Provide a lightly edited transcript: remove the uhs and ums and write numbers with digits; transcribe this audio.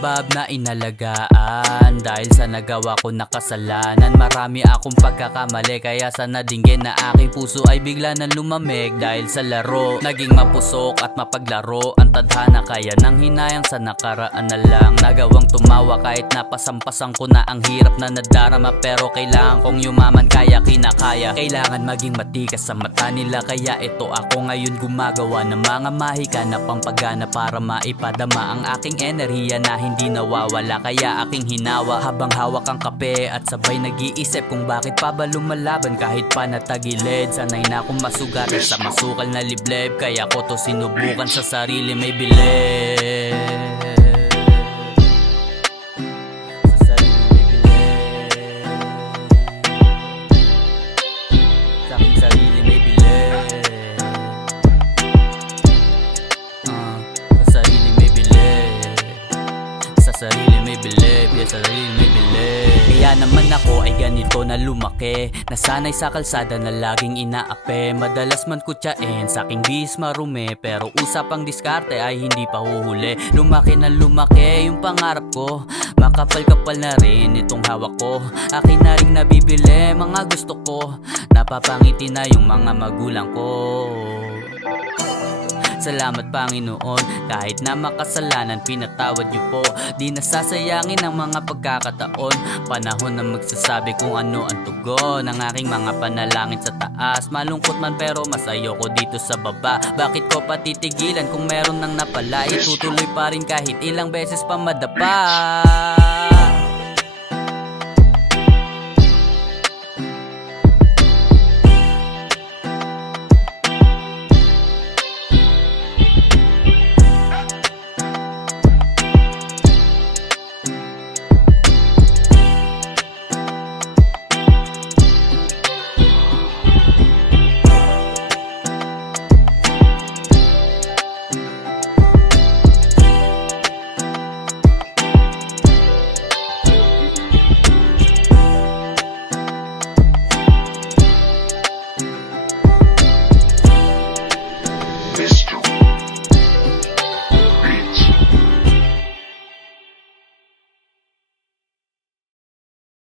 habab na inalagaan. Dahil sa nagawa ko na kasalanan, marami akong pagkakamali, kaya sa nadinggin na aking puso ay bigla na lumamig. Dahil sa laro, naging mapusok at mapaglaro ang tadhana, kaya nang hinayang sa nakaraan na lang nagawang tumawa. Kahit napasampasan ko na ang hirap na nadarama, pero kailangan kong yumaman, kaya kinakaya. Kailangan maging matikas sa mata nila, kaya ito ako ngayon gumagawa ng mga mahika na pampagana para maipadama ang aking enerhiya na hindi nawawala. Kaya aking hinawa habang hawak ang kape at sabay nag-iisip kung bakit pa ba lumalaban kahit pa natagilid. Sanay na akong masugatan sa masukal na liblib, kaya ko to sinubukan sa sarili may bilib. Sa sarili may bilib, sa aking sarili may bilib. Sa sarili may bilib, sa sarili may bilib, sa sarili may bilib. Kaya naman ako ay ganito na lumaki, nasanay sa kalsada na laging inaape. Madalas man kutsain sa aking bis marumi, pero usapang diskarte ay hindi pa huhuli. Lumaki na lumaki yung pangarap ko, makapal-kapal na rin itong hawak ko. Akin na rin nabibili mga gusto ko, napapangiti na yung mga magulang ko. Salamat Panginoon, kahit na makasalanan pinatawad niyo po. Di nasasayangin ang mga pagkakataon, panahon na magsasabi kung ano ang tugon ng aking mga panalangin sa taas. Malungkot man pero masayo ko dito sa baba. Bakit ko patitigilan kung meron nang napala? Itutuloy pa rin kahit ilang beses pa madapa.